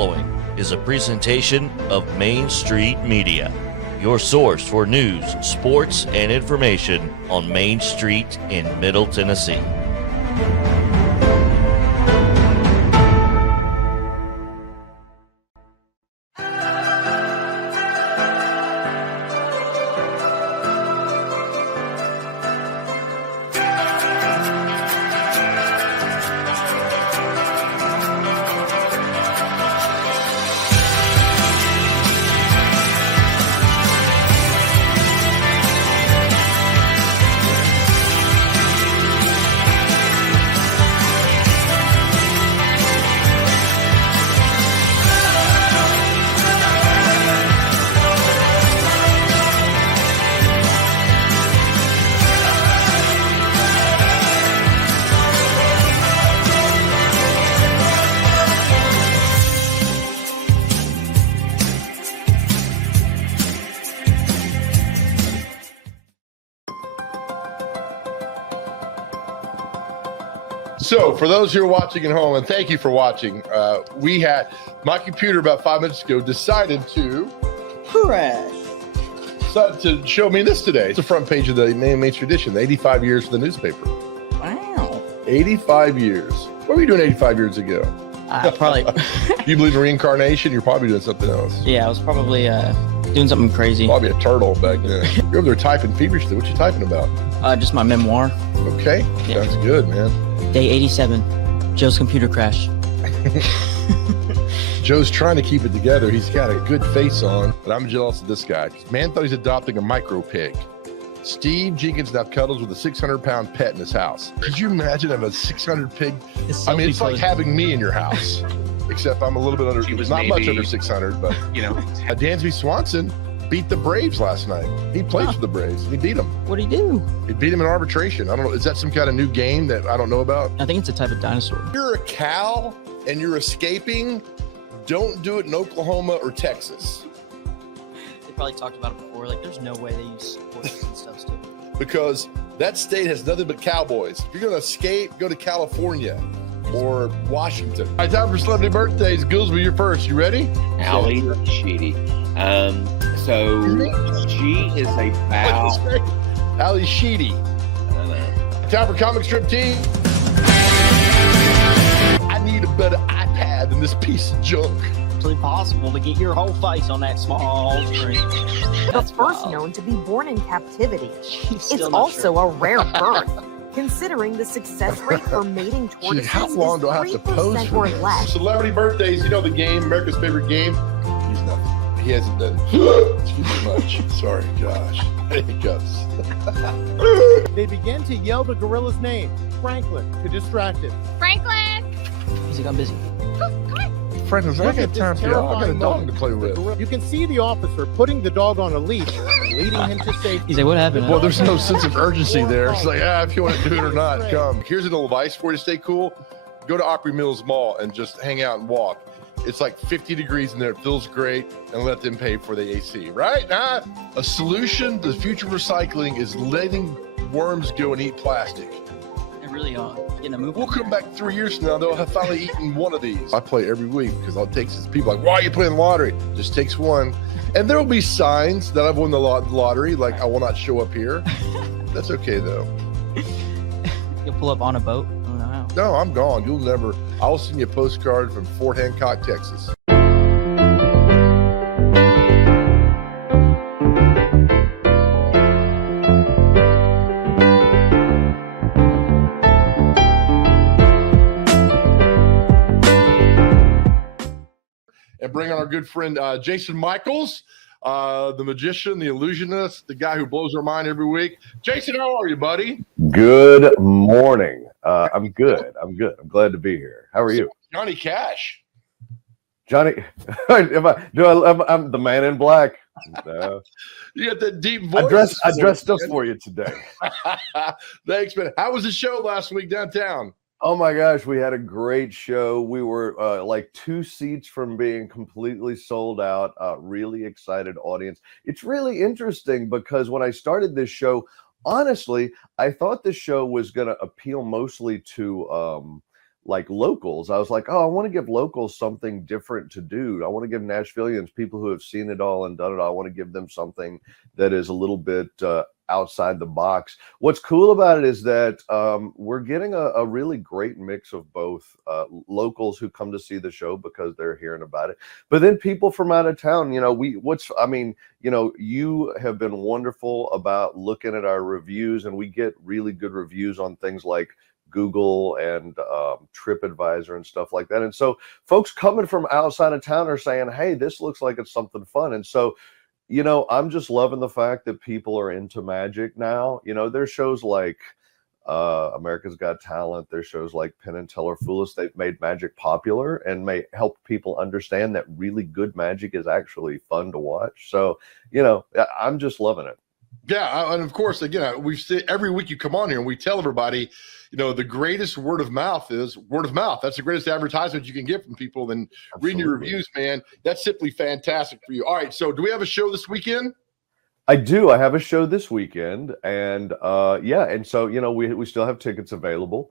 following is a presentation of Main Street Media, your source for news, sports, and information on Main Street in Middle Tennessee. So for those who are watching at home, and thank you for watching, my computer about 5 minutes ago decided to show me this today. It's the front page of the Main Street Edition, the 85 years of the newspaper. Wow. 85 years. What were you doing 85 years ago? Probably. You believe in reincarnation? You're probably doing something else. Yeah, I was probably doing something crazy. Probably a turtle back then. You're over there typing feverishly. What you typing about? Just my memoir. Okay. Yeah. Sounds good, man. Day 87. Joe's computer crash. Joe's trying to keep it together. He's got a good face on, but I'm jealous of this guy. Man thought he's adopting a micro pig. Steve Jenkins now cuddles with a 600-pound pet in his house. Could you imagine having a 600 pig? It's like having me in your house, except I'm a little bit under, not much under 600, but Dansby Swanson beat the Braves last night. He played for the Braves. He beat them. What'd he do? He beat him in arbitration. I don't know. Is that some kind of new game that I don't know about? I think it's a type of dinosaur. If you're a cow and you're escaping, don't do it in Oklahoma or Texas. They probably talked about it before. Like, there's no way they use horses and stuff still. Because that state has nothing but cowboys. If you're going to escape, go to California or Washington. All right, time for celebrity birthdays. Goolsby, you're first. You ready? Ali Sheedy. So she is about Ali Sheedy. Time for comic strip team. I need a better iPad than this piece of junk. It's impossible to get your whole face on that small screen. The first known to be born in captivity. It's also a rare birth, considering the success rate for mating tortoises How long do I have to pose 3% for or this? less. Celebrity birthdays, the game, America's favorite game. He's nothing. He hasn't done too much. Sorry, Josh. Hiccups. They began to yell the gorilla's name, Franklin, to distract him. Franklin! He's like, I'm busy. Franklin, I got time for you. I got a dog to play with. You can see the officer putting the dog on a leash, leading him to safety. He's like, what happened? Well, there's no sense of urgency there. It's like, if you want to do it or not, come. Here's a little advice for you to stay cool. Go to Opry Mills Mall and just hang out and walk. It's like 50 degrees in there. It feels great, and let them pay for the AC, right? A solution to future recycling is letting worms go and eat plastic. They really are. Getting a move. We'll come back 3 years from now. They'll have finally eaten one of these. I play every week because all it takes is people like, why are you playing the lottery? Just takes one. And there will be signs that I've won the lottery, like I will not show up here. That's okay, though. You'll pull up on a boat. I don't know how. No, I'm gone. You'll never. I'll send you a postcard from Fort Hancock, Texas. And bring on our good friend Jason Michaels, the magician, the illusionist, the guy who blows our mind every week. Jason, how are you, buddy? Good morning. I'm good. I'm glad to be here. How are you? Johnny Cash. Johnny, I'm the man in black. You got that deep voice. I dressed up for you today. Thanks, man. How was the show last week downtown? Oh my gosh, we had a great show. We were like 2 seats from being completely sold out. Really excited audience. It's really interesting because when I started this show, honestly, I thought the show was going to appeal mostly to like locals. I was like, oh, I want to give locals something different to do. I want to give Nashvillians, people who have seen it all and done it all, I want to give them something that is a little bit outside the box. What's cool about it is that we're getting a really great mix of both locals who come to see the show because they're hearing about it, but then people from out of town. You know, you have been wonderful about looking at our reviews, and we get really good reviews on things like Google and TripAdvisor and stuff like that. And so folks coming from outside of town are saying, hey, this looks like it's something fun. And so, you know, I'm just loving the fact that people are into magic now. You know, there's shows like America's Got Talent. There's shows like Penn and Teller Fool Us. They've made magic popular and may help people understand that really good magic is actually fun to watch. So, you know, I'm just loving it. Yeah, and of course, again, we say every week you come on here and we tell everybody, you know, the greatest word of mouth is word of mouth. That's the greatest advertisement you can get from people. And reading your reviews, man, that's simply fantastic for you. All right, so do we have a show this weekend? I do. I have a show this weekend, and yeah, and so you know, we still have tickets available.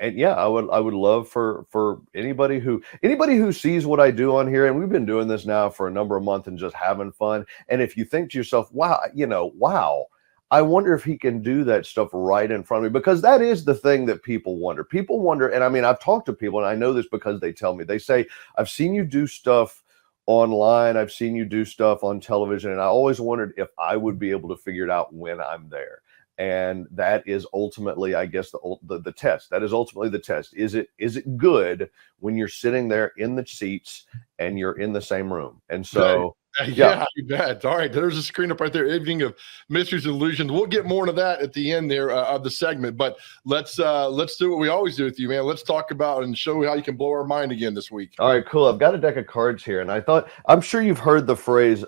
And yeah, I would love for anybody who sees what I do on here, and we've been doing this now for a number of months and just having fun. And if you think to yourself, wow, you know, wow, I wonder if he can do that stuff right in front of me, because that is the thing that people wonder. People wonder, and I mean, I've talked to people, and I know this because they tell me. They say, I've seen you do stuff online, I've seen you do stuff on television, and I always wondered if I would be able to figure it out when I'm there. And that is ultimately, I guess, the test. That is ultimately the test. Is it good when you're sitting there in the seats and you're in the same room? And so, yeah, you bet. All right, there's a screen up right there. Evening of Mysteries and Illusions. We'll get more into that at the end there of the segment. But let's do what we always do with you, man. Let's talk about and show how you can blow our mind again this week. All right, cool. I've got a deck of cards here, and I thought, I'm sure you've heard the phrase,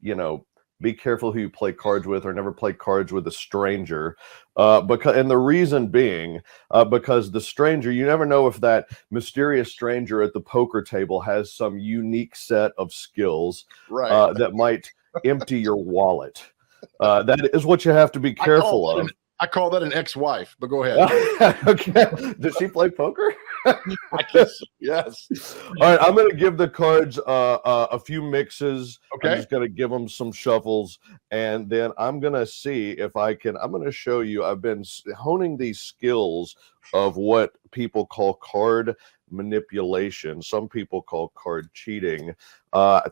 you know, be careful who you play cards with, or never play cards with a stranger. And the reason being, because the stranger, you never know if that mysterious stranger at the poker table has some unique set of skills, right, that might empty your wallet. That is what you have to be careful of. I call that an ex-wife, but go ahead. Okay. Does she play poker? I guess so, yes. All right, I'm going to give the cards a few mixes. Okay. I'm just going to give them some shuffles, and then I'm going to see if I can. I'm going to show you. I've been honing these skills of what people call card manipulation. Some people call card cheating.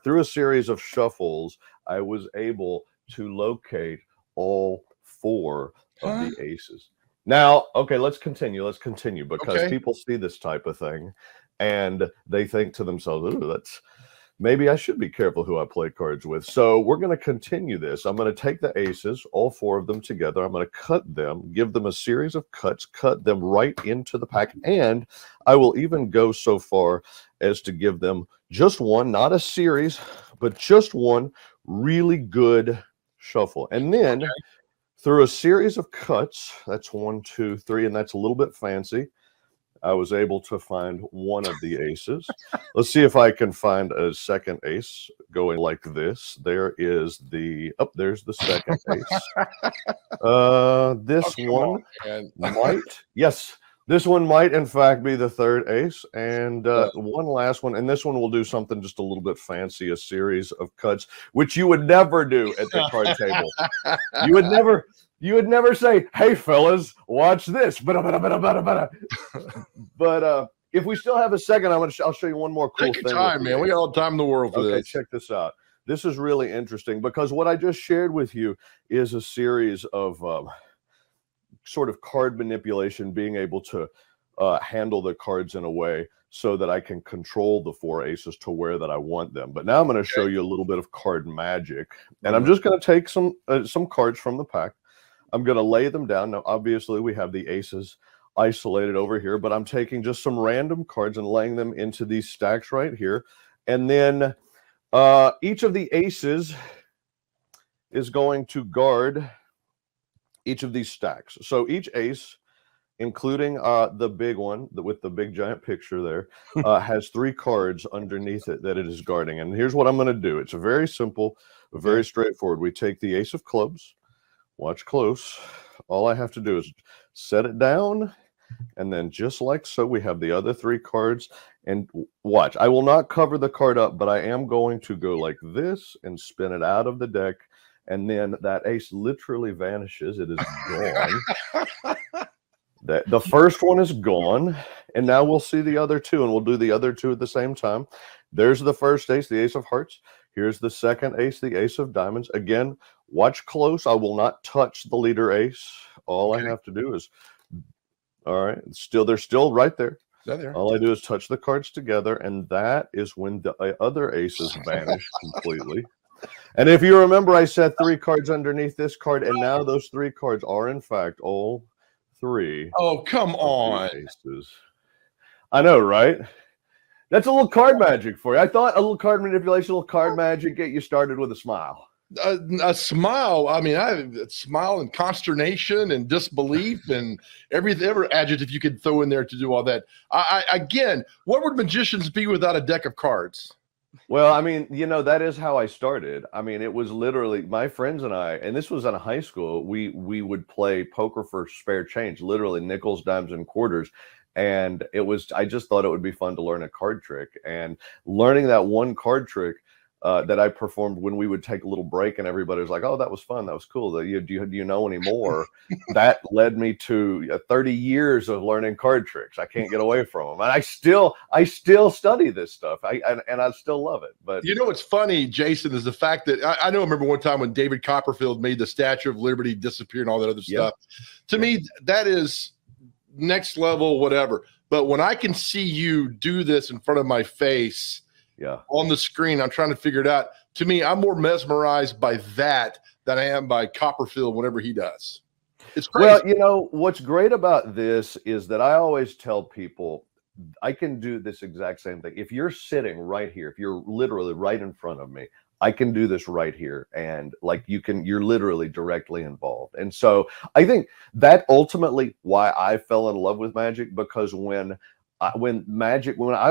Through a series of shuffles, I was able to locate all four of the aces. Now, okay, let's continue because people see this type of thing and they think to themselves, ooh, that's maybe I should be careful who I play cards with. So we're going to continue this. I'm going to take the aces, all four of them together. I'm going to cut them, give them a series of cuts, cut them right into the pack. And I will even go so far as to give them just one, not a series, but just one really good shuffle. And then through a series of cuts, that's 1, 2, 3, and that's a little bit fancy, I was able to find one of the aces. Let's see if I can find a second ace going like this. There is there's the second ace. This one might, yes, this one might in fact be the third ace. And one last one, and this one will do something just a little bit fancy, a series of cuts, which you would never do at the card table. You would never say, hey, fellas, watch this. But if we still have a second, I'll show you one more cool thing. Take your time, man. We got all the time in the world for this. Check this out. This is really interesting because what I just shared with you is a series of sort of card manipulation, being able to handle the cards in a way so that I can control the four aces to where that I want them. But now I'm going to show you a little bit of card magic. And I'm just going to take some cards from the pack. I'm going to lay them down. Now, obviously, we have the aces isolated over here, but I'm taking just some random cards and laying them into these stacks right here. And then each of the aces is going to guard each of these stacks. So each ace, including the big one with the big giant picture there, has 3 cards underneath it that it is guarding. And here's what I'm going to do. It's very simple, very straightforward. We take the ace of clubs. Watch close. All I have to do is set it down And then just like so, we have the other 3 cards. And watch, I will not cover the card up, but I am going to go like this and spin it out of the deck. And then that ace literally vanishes. It is gone. The first one is gone. And now we'll see the other 2, and we'll do the other 2 at the same time. There's the first ace, the ace of hearts. Here's the second ace, the ace of diamonds. Again, watch close. I will not touch the leader ace. All I have to do is, all right, they're still right there. All I do is touch the cards together, and that is when the other aces vanish completely. And if you remember, I said 3 cards underneath this card, and now those 3 cards are, in fact, all 3. Oh, come on. Aces. I know, right? That's a little card magic for you. I thought a little card manipulation, a little card magic, get you started with a smile. A smile. I mean, I smile and consternation and disbelief and every adjective you could throw in there to do all that. Again, what would magicians be without a deck of cards? Well, I mean, that is how I started. I mean, it was literally my friends and I, and this was in high school. We would play poker for spare change, literally nickels, dimes, and quarters. And I just thought it would be fun to learn a card trick, and learning that one card trick that I performed when we would take a little break and everybody was like, "Oh, that was fun. That was cool. Do you know any more?" That led me to 30 years of learning card tricks. I can't get away from them. And I still study this stuff. And I still love it. But what's funny, Jason, is the fact that I remember one time when David Copperfield made the Statue of Liberty disappear and all that other stuff. To me, that is next level, whatever. But when I can see you do this in front of my face, on the screen, I'm trying to figure it out. To me, I'm more mesmerized by that than I am by Copperfield, whatever he does. It's crazy. Well, what's great about this is that I always tell people I can do this exact same thing. If you're sitting right here, if you're literally right in front of me, I can do this right here. And you're literally directly involved. And so I think that ultimately why I fell in love with magic, because when I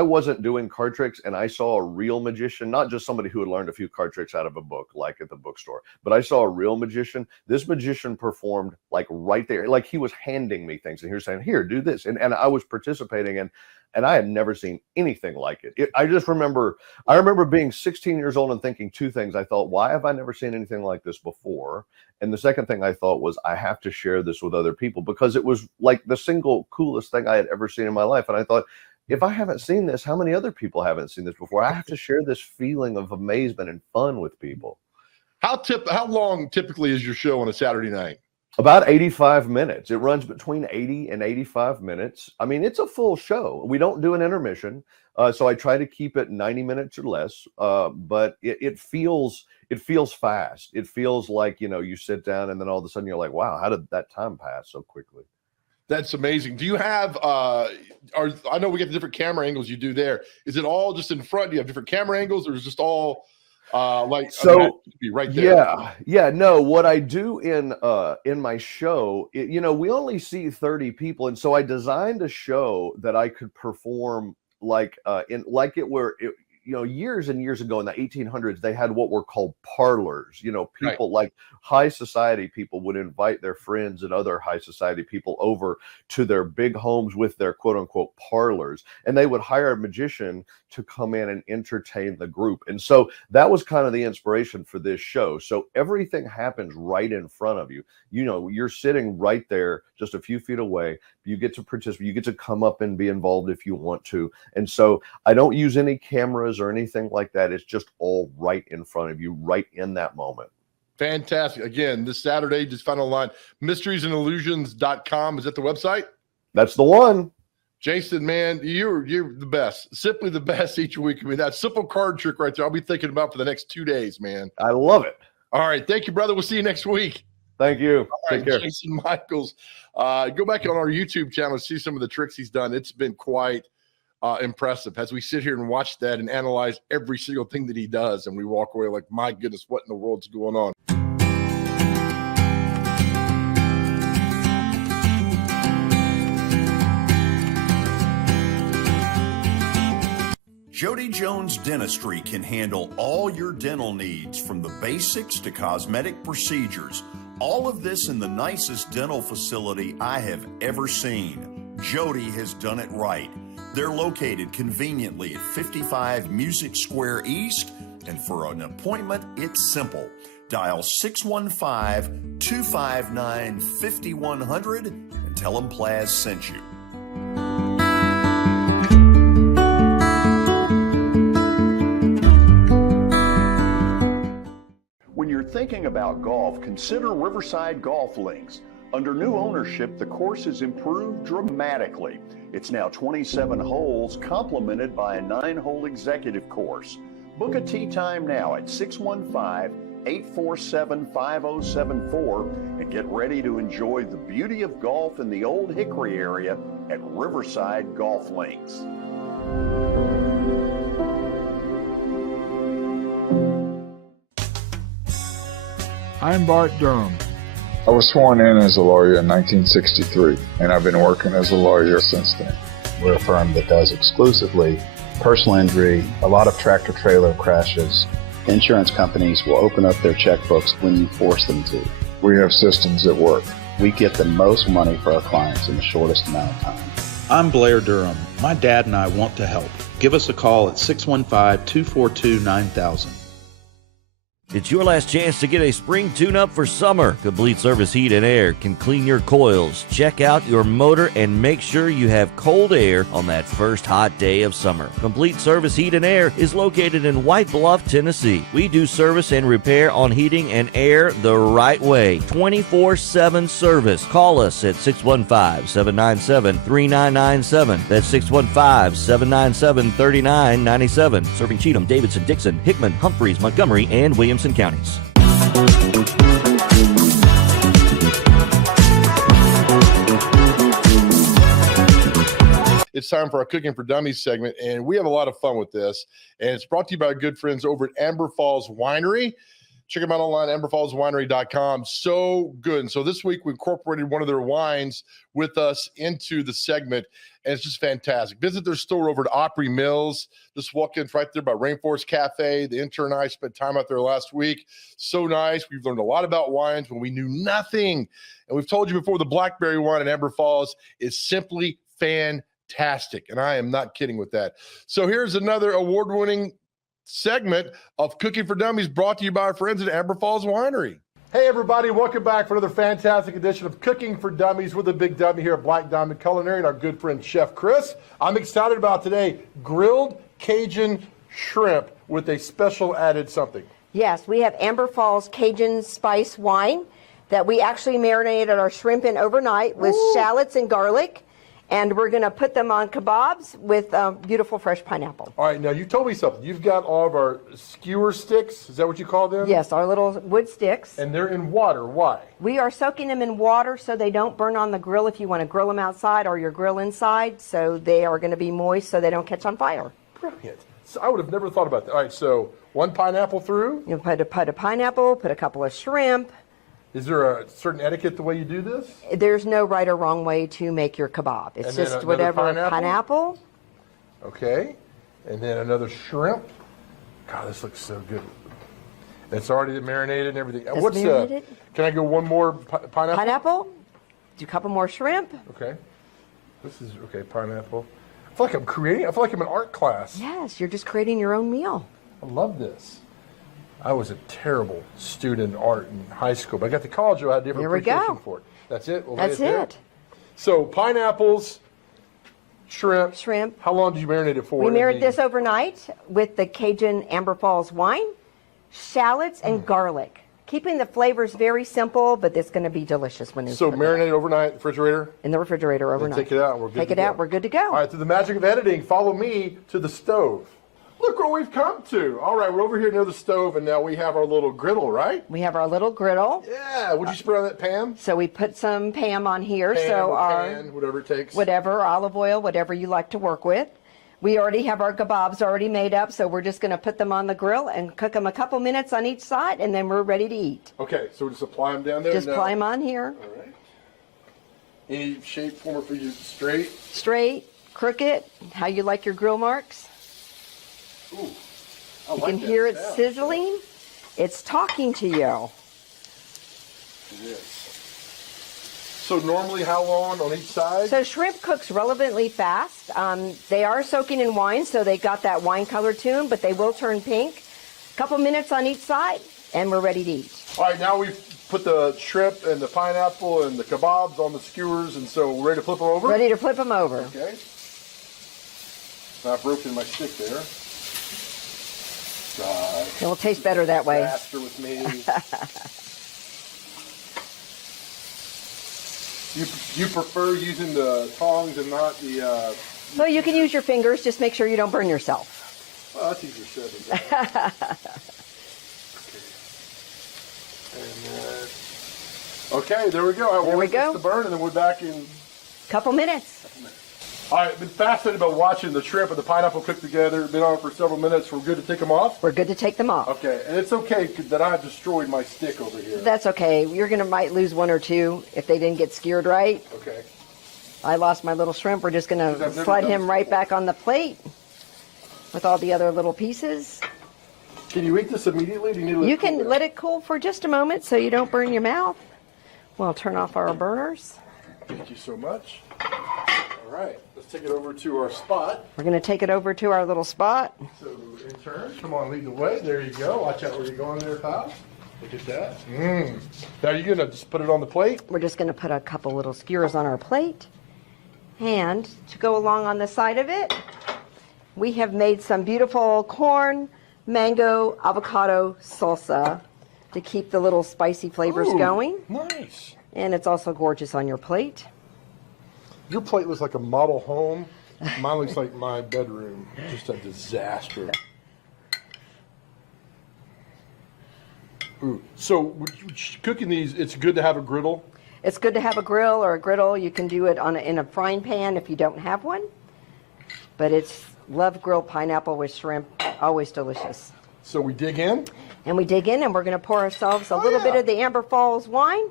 wasn't doing card tricks and I saw a real magician, not just somebody who had learned a few card tricks out of a book, like at the bookstore, but I saw a real magician. This magician performed like right there, like he was handing me things and he was saying, "Here, do this." And I was participating in, and I had never seen anything like it. I remember being 16 years old and thinking 2 things. I thought, why have I never seen anything like this before? And the second thing I thought was, I have to share this with other people, because it was like the single coolest thing I had ever seen in my life. And I thought, if I haven't seen this, how many other people haven't seen this before? I have to share this feeling of amazement and fun with people. How long typically is your show on a Saturday night? About 85 minutes. It runs between 80 and 85 minutes. I mean, it's a full show. We don't do an intermission. So I try to keep it 90 minutes or less. But it feels fast. It feels like, you sit down and then all of a sudden you're like, wow, how did that time pass so quickly? That's amazing. Do you have, I know we get the different camera angles you do there. Is it all just in front? Do you have different camera angles, or is it just all be right there? Yeah. No, what I do in my show, we only see 30 people. And so I designed a show that I could perform years and years ago in the 1800s, they had what were called parlors. People like high society people would invite their friends and other high society people over to their big homes with their quote unquote parlors. And they would hire a magician to come in and entertain the group. And so that was kind of the inspiration for this show. So everything happens right in front of you. You're sitting right there, just a few feet away. You get to participate. You get to come up and be involved if you want to. And so I don't use any cameras or anything like that. It's just all right in front of you, right in that moment. Fantastic. Again, this Saturday, just final line, mysteriesandillusions.com. Is that the website? That's the one. Jason, man, you're the best. Simply the best each week. I mean, that simple card trick right there, I'll be thinking about for the next 2 days, man. I love it. All right. Thank you, brother. We'll see you next week. Thank you. All Take care. Jason Michaels. Go back on our YouTube channel and see some of the tricks he's done. It's been quite impressive as we sit here and watch that and analyze every single thing that he does. And we walk away like, my goodness, what in the world's going on? Jody Jones Dentistry can handle all your dental needs, from the basics to cosmetic procedures. All of this in the nicest dental facility I have ever seen. Jody has done it right. They're located conveniently at 55 Music Square East, and for an appointment, it's simple. Dial 615-259-5100 and tell them Plaz sent you. When you're thinking about golf, consider Riverside Golf Links. Under new ownership, the course has improved dramatically. It's now 27 holes, complemented by a 9-hole executive course. Book a tee time now at 615-847-5074 and get ready to enjoy the beauty of golf in the Old Hickory area at Riverside Golf Links. I'm Bart Durham. I was sworn in as a lawyer in 1963, and I've been working as a lawyer since then. We're a firm that does exclusively personal injury, a lot of tractor-trailer crashes. Insurance companies will open up their checkbooks when you force them to. We have systems that work. We get the most money for our clients in the shortest amount of time. I'm Blair Durham. My dad and I want to help. Give us a call at 615-242-9000. It's your last chance to get a spring tune-up for summer. Complete Service Heat and Air can clean your coils, check out your motor, and make sure you have cold air on that first hot day of summer. Complete Service Heat and Air is located in White Bluff, Tennessee. We do service and repair on heating and air the right way. 24/7 service. Call us at 615-797-3997. That's 615-797-3997. Serving Cheatham, Davidson, Dixon, Hickman, Humphreys, Montgomery, and Williamson counties. It's time for our Cooking for Dummies segment, and we have a lot of fun with this. And it's brought to you by our good friends over at Amber Falls Winery. Check them out online, amberfallswinery.com. So good. And so this week we incorporated one of their wines with us into the segment, and it's just fantastic. Visit their store over at Opry Mills. Just walk in right there by Rainforest Cafe. The intern and I spent time out there last week. So nice. We've learned a lot about wines when we knew nothing. And we've told you before, the blackberry wine in Amber Falls is simply fantastic. And I am not kidding with that. So here's another award-winning segment of Cooking for Dummies brought to you by our friends at Amber Falls Winery. Hey everybody, welcome back for another fantastic edition of Cooking for Dummies with a big W here at Black Diamond Culinary and our good friend Chef Chris. I'm excited about today, grilled Cajun shrimp with a special added something. Yes, we have Amber Falls Cajun spice wine that we actually marinated our shrimp in overnight with shallots and garlic. And we're going to put them on kebabs with beautiful fresh pineapple. All right, now you told me something. You've got all of our skewer sticks. Is that what you call them? Yes, our little wood sticks. And they're in water. Why? We are soaking them in water so they don't burn on the grill if you want to grill them outside or your grill inside. So they are going to be moist so they don't catch on fire. Brilliant. So I would have never thought about that. All right, so one pineapple through. You put a pineapple, put a couple of shrimp. Is there a certain etiquette the way you do this? There's no right or wrong way to make your kebab. It's just whatever pineapple. Okay. And then another shrimp. God, this looks so good. It's already marinated and everything. It's marinated. Can I go one more pineapple? Pineapple. Do a couple more shrimp. Okay. This is, okay, pineapple. I feel like I'm creating, I feel like I'm in art class. Yes, you're just creating your own meal. I love this. I was a terrible student in art in high school, but I got to college, I had a different appreciation for it. That's it? We'll That's it. So pineapples, shrimp. Shrimp. How long did you marinate it for? We marinated this overnight with the Cajun Amber Falls wine, shallots, and garlic. Keeping the flavors very simple, but it's going to be delicious when it's So marinated overnight, refrigerator? In the refrigerator overnight. Take it out and we're good Take it out, we're good to go. All right, through the magic of editing, follow me to the stove. Look where we've come to. All right, we're over here near the stove, and now we have our little griddle, right? We have our little griddle. Yeah, would you spread on that Pam? So we put some Pam on here. Whatever it takes. Whatever, olive oil, whatever you like to work with. We already have our kebabs already made up, so we're just going to put them on the grill and cook them a couple minutes on each side, and then we're ready to eat. Okay, so we just apply them down there? Just apply them on here. All right. Any shape, form, or figure? Straight? Straight, crooked, how you like your grill marks. Ooh. You can hear it sizzling. It's talking to you. It is. So normally how long on each side? So shrimp cooks relevantly fast. They are soaking in wine, so they got that wine color to them, but they will turn pink. A couple minutes on each side, and we're ready to eat. All right, now we've put the shrimp and the pineapple and the kebabs on the skewers, and so we're ready to flip them over? Ready to flip them over. Okay. I've broken my stick there. It will taste better that way. Faster with me. You prefer using the tongs and not the... Well, you can use your fingers. Just make sure you don't burn yourself. Well, that's easier said than done. Okay, there we go. All right, There we go. The burn, and then we're back in... Couple minutes. All right, been fascinated by watching the shrimp and the pineapple cook together. Been on for several minutes. We're good to take them off? We're good to take them off. Okay, and it's okay that I destroyed my stick over here. That's okay. You're going to might lose one or two if they didn't get skewered right. Okay. I lost my little shrimp. We're just going to slide him right back on the plate with all the other little pieces. Can you eat this immediately? Do you need to let You can let it cool for just a moment so you don't burn your mouth. We'll turn off our burners. Thank you so much. All right, let's take it over to our spot. We're going to take it over to our little spot. So, intern, come on, lead the way. There you go. Watch out where you're going there, pal. Look at that. Now, you're going to just put it on the plate? We're just going to put a couple little skewers on our plate. And to go along on the side of it, we have made some beautiful corn, mango, avocado salsa to keep the little spicy flavors going. Nice. And it's also gorgeous on your plate. Your plate looks like a model home. Mine looks like my bedroom. Just a disaster. Ooh. So, cooking these, it's good to have a griddle? It's good to have a grill or a griddle. You can do it in a frying pan if you don't have one. But it's love grilled pineapple with shrimp. Always delicious. So we dig in? And we dig in, and we're going to pour ourselves a little bit of the Amber Falls wine,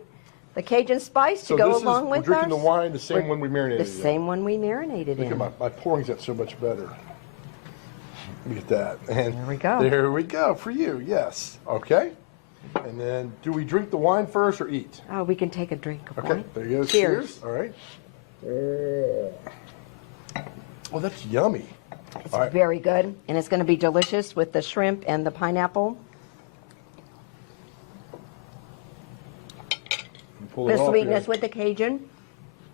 the Cajun spice to go along with we're drinking the wine, the same one we marinated The in. same one we marinated Look in. at my pouring's got so much better. Look at that. And there we go. There we go for you, yes. Okay. And then, do we drink the wine first or eat? Oh, we can take a drink of Okay, wine. there you go. Cheers. All right. Oh, that's yummy. It's All right. very good, and it's going to be delicious with the shrimp and the pineapple. Pull The it off sweetness here. with the Cajun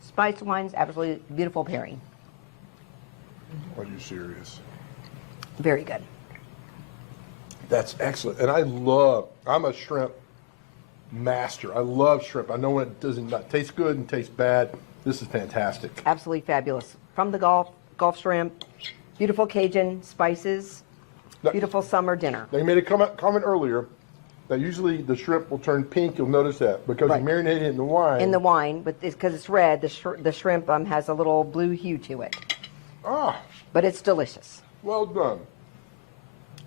spice wine's absolutely beautiful pairing. Are you serious? Very good. That's excellent. And I'm a shrimp master. I love shrimp. I know when it doesn't not taste good and taste bad. This is fantastic. Absolutely fabulous. From the Gulf shrimp, beautiful Cajun spices, beautiful summer dinner. They made a comment earlier that usually the shrimp will turn pink. You'll notice that because you marinate it in the wine. In the wine, but because it's red, the shrimp has a little blue hue to it. Ah. But it's delicious. Well done.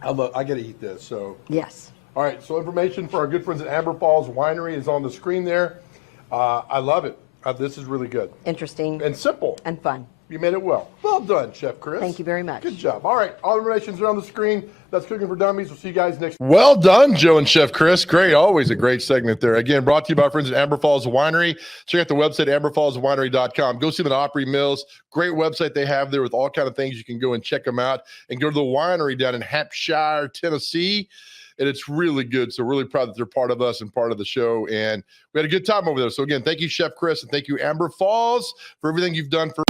I got to eat this. So. Yes. All right. So information for our good friends at Amber Falls Winery is on the screen there. I love it. This is really good. Interesting. And simple. And fun. You made it well. Well done, Chef Chris. Thank you very much. Good job. All right. All information's are on the screen. That's Cooking for Dummies. We'll see you guys next. Well done, Joe and Chef Chris. Great. Always a great segment there. Again, brought to you by our friends at Amber Falls Winery. Check out the website, amberfallswinery.com. Go see them at Opry Mills. Great website they have there with all kind of things. You can go and check them out. And go to the winery down in Hampshire, Tennessee. And it's really good. So really proud that they're part of us and part of the show. And we had a good time over there. So again, thank you, Chef Chris, and thank you, Amber Falls, for everything you've done for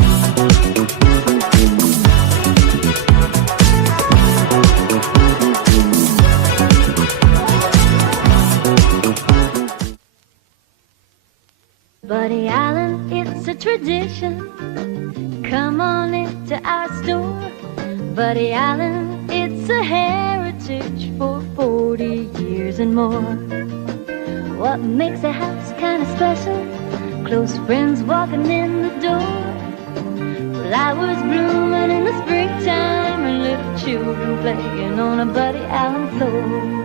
Buddy Allen, it's a tradition. Come on into our store. Buddy Allen, it's a heritage for 40 years and more. What makes a house kind of special? Close friends walking in the door. Flowers blooming in the springtime and little children playing on a Buddy Allen floor.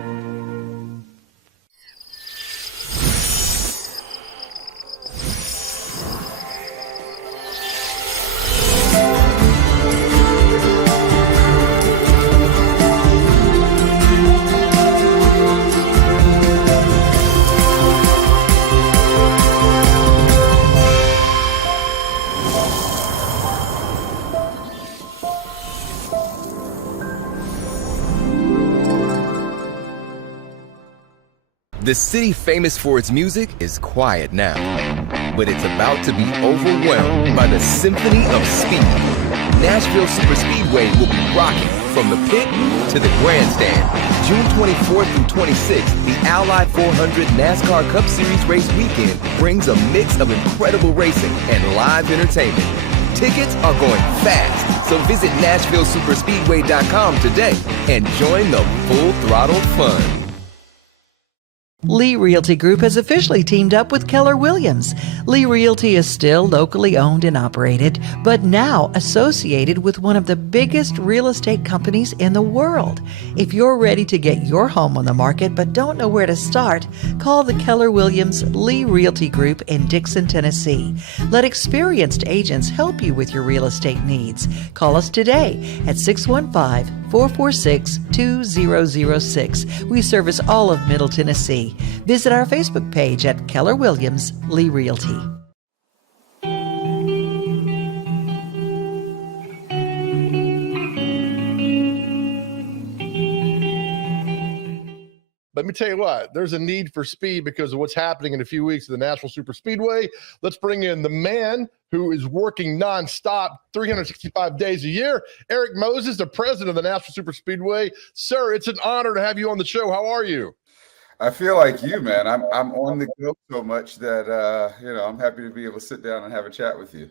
The city famous for its music is quiet now, but it's about to be overwhelmed by the symphony of speed. Nashville Superspeedway will be rocking from the pit to the grandstand. June 24th through 26th, the Ally 400 NASCAR Cup Series race weekend brings a mix of incredible racing and live entertainment. Tickets are going fast, so visit NashvilleSuperspeedway.com today and join the full throttle fun. Lee Realty Group has officially teamed up with Keller Williams. Lee Realty is still locally owned and operated, but now associated with one of the biggest real estate companies in the world. If you're ready to get your home on the market but don't know where to start, call the Keller Williams Lee Realty Group in Dixon, Tennessee. Let experienced agents help you with your real estate needs. Call us today at 615-446-2006. We service all of Middle Tennessee. Visit our Facebook page at Keller Williams Lee Realty. Let me tell you what, there's a need for speed because of what's happening in a few weeks at the National Super Speedway. Let's bring in the man who is working nonstop 365 days a year, Eric Moses, the president of the National Super Speedway. Sir, it's an honor to have you on the show. How are you? I feel like you, man. I'm on the go so much that I'm happy to be able to sit down and have a chat with you.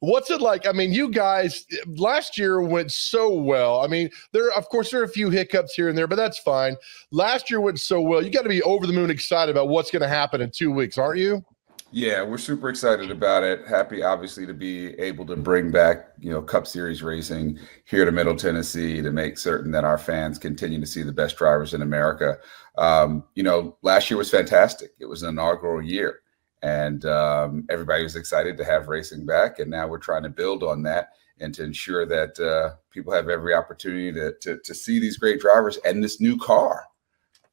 What's it like? I mean, you guys last year went so well. I mean, there are a few hiccups here and there, but that's fine. Last year went so well. You got to be over the moon excited about what's going to happen in 2 weeks, aren't you? Yeah, we're super excited about it. Happy, obviously, to be able to bring back, Cup Series racing here to Middle Tennessee to make certain that our fans continue to see the best drivers in America. Last year was fantastic. It was an inaugural year, and everybody was excited to have racing back. And now we're trying to build on that and to ensure that people have every opportunity to see these great drivers and this new car.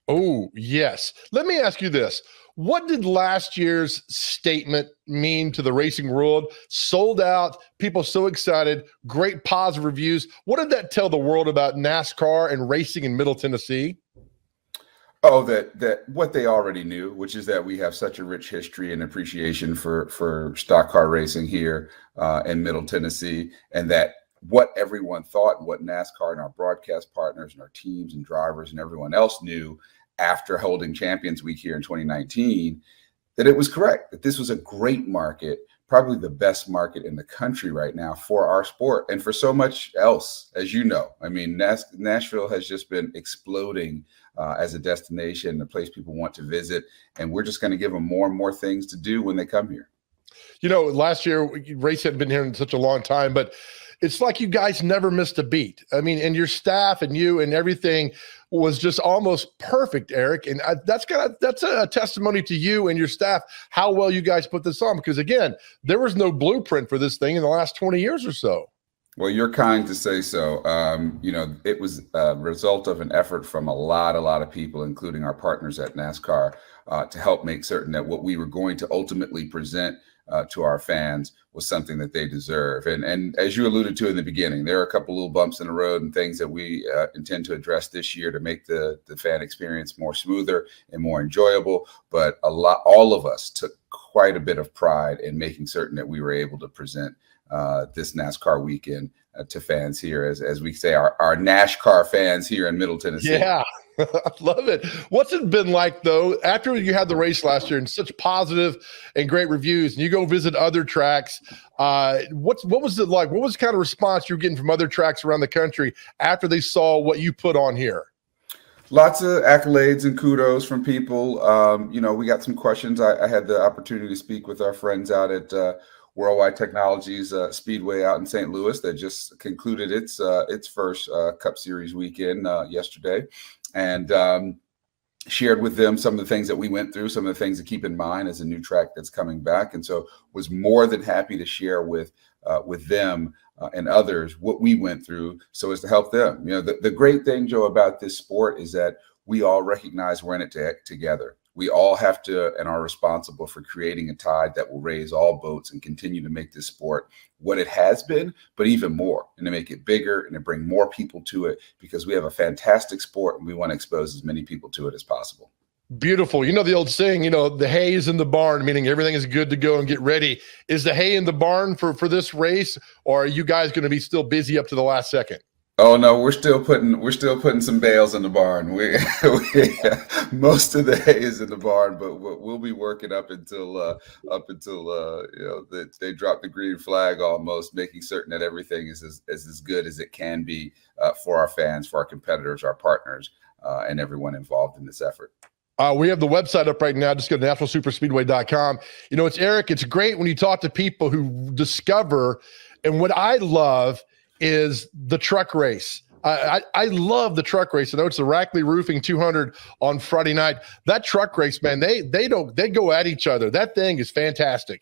Oh, yes. Let me ask you this. What did last year's statement mean to the racing world? Sold out, people so excited, great positive reviews. What did that tell the world about NASCAR and racing in Middle Tennessee? Oh, that what they already knew, which is that we have such a rich history and appreciation for stock car racing here in Middle Tennessee, and that what everyone thought and what NASCAR and our broadcast partners and our teams and drivers and everyone else knew after holding Champions Week here in 2019, that it was correct, that this was a great market, probably the best market in the country right now for our sport and for so much else, as you know. I mean, Nashville has just been exploding as a destination, a place people want to visit, and we're just going to give them more and more things to do when they come here. Last year, race hadn't been here in such a long time, but it's like you guys never missed a beat. I mean, and your staff and you and everything was just almost perfect, Eric. And that's a testimony to you and your staff, how well you guys put this on. Because again, there was no blueprint for this thing in the last 20 years or so. Well, you're kind to say so. It was a result of an effort from a lot of people, including our partners at NASCAR, to help make certain that what we were going to ultimately present to our fans was something that they deserve. And as you alluded to in the beginning, there are a couple little bumps in the road and things that we intend to address this year to make the fan experience more smoother and more enjoyable. But all of us took quite a bit of pride in making certain that we were able to present this NASCAR weekend to fans here, as we say, our NASCAR fans here in Middle Tennessee. Yeah, I love it. What's it been like, though, after you had the race last year and such positive and great reviews, and you go visit other tracks? What was it like? What was the kind of response you were getting from other tracks around the country after they saw what you put on here? Lots of accolades and kudos from people. We got some questions. I had the opportunity to speak with our friends out at Worldwide Technologies Speedway out in St. Louis that just concluded its first Cup Series weekend yesterday, and shared with them some of the things that we went through, some of the things to keep in mind as a new track that's coming back, and so was more than happy to share with them and others what we went through, so as to help them. The great thing, Joe, about this sport is that we all recognize we're in it together. We all have to and are responsible for creating a tide that will raise all boats and continue to make this sport what it has been, but even more, and to make it bigger and to bring more people to it, because we have a fantastic sport and we want to expose as many people to it as possible. Beautiful. You know the old saying, the hay is in the barn, meaning everything is good to go and get ready. Is the hay in the barn for this race, or are you guys going to be still busy up to the last second? Oh no, we're still putting some bales in the barn. Most of the hay is in the barn, but we'll be working up until they drop the green flag, almost making certain that everything is as good as it can be for our fans, for our competitors, our partners, and everyone involved in this effort. We have the website up right now. Just go to nationalsuperspeedway.com. It's Eric. It's great when you talk to people who discover, and what I love is the truck race. I love the truck race. I know it's the Rackley Roofing 200 on Friday night. That truck race, man, they go at each other. That thing is fantastic.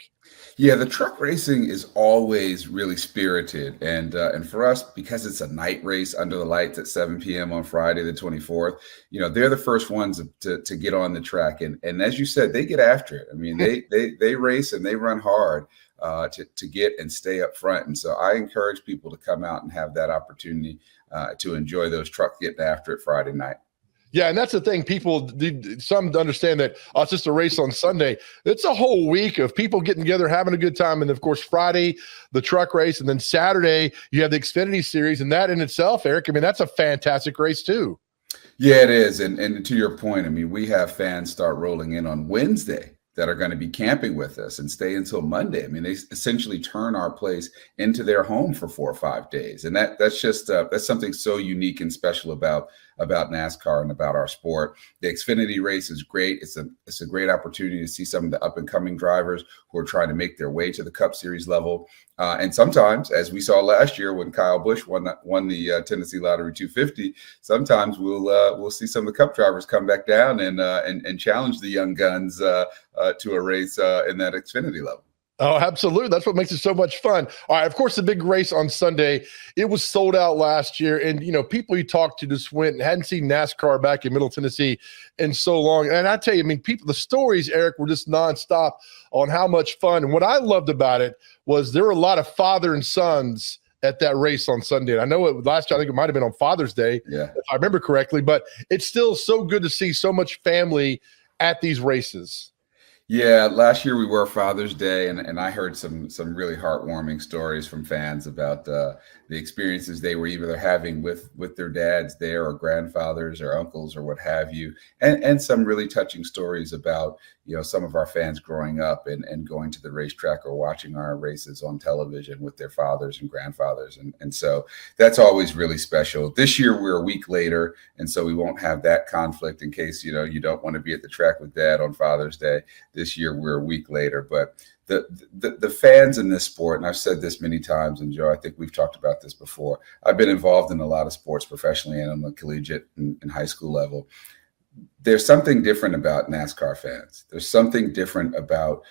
Yeah, the truck racing is always really spirited, and for us, because it's a night race under the lights at 7 p.m. on Friday the 24th, they're the first ones to get on the track, and as you said, they get after it. I mean, they race and they run hard to get and stay up front, and so I encourage people to come out and have that opportunity to enjoy those trucks getting after it Friday night. Yeah, and that's the thing. People, some understand that it's just a race on Sunday. It's a whole week of people getting together, having a good time. And, of course, Friday, the truck race. And then Saturday, you have the Xfinity Series. And that in itself, Eric, I mean, that's a fantastic race too. Yeah, it is. And to your point, I mean, we have fans start rolling in on Wednesday that are going to be camping with us and stay until Monday. I mean, they essentially turn our place into their home for 4 or 5 days. And that's just, that's something so unique and special about NASCAR and about our sport. The Xfinity race is great. It's a great opportunity to see some of the up and coming drivers who are trying to make their way to the Cup Series level. And sometimes, as we saw last year when Kyle Busch won the Tennessee Lottery 250, sometimes we'll see some of the Cup drivers come back down and challenge the young guns to a race in that Xfinity level. Oh, absolutely. That's what makes it so much fun. All right. Of course, the big race on Sunday, it was sold out last year. And, people you talked to just went and hadn't seen NASCAR back in Middle Tennessee in so long. And I tell you, I mean, the stories, Eric, were just nonstop on how much fun. And what I loved about it was there were a lot of father and sons at that race on Sunday. And I know last year, I think it might have been on Father's Day, if I remember correctly, but it's still so good to see so much family at these races. Yeah, last year we were Father's Day, and I heard some really heartwarming stories from fans about the experiences they were either having with their dads there, or grandfathers or uncles or what have you, and some really touching stories about some of our fans growing up and going to the racetrack or watching our races on television with their fathers and grandfathers, and so that's always really special. This year we're a week later, and so we won't have that conflict in case you don't want to be at the track with Dad on Father's Day. This year we're a week later, but the fans in this sport, and I've said this many times, and Joe, I think we've talked about this before. I've been involved in a lot of sports professionally and on the collegiate and high school level. There's something different about NASCAR fans. There's something different about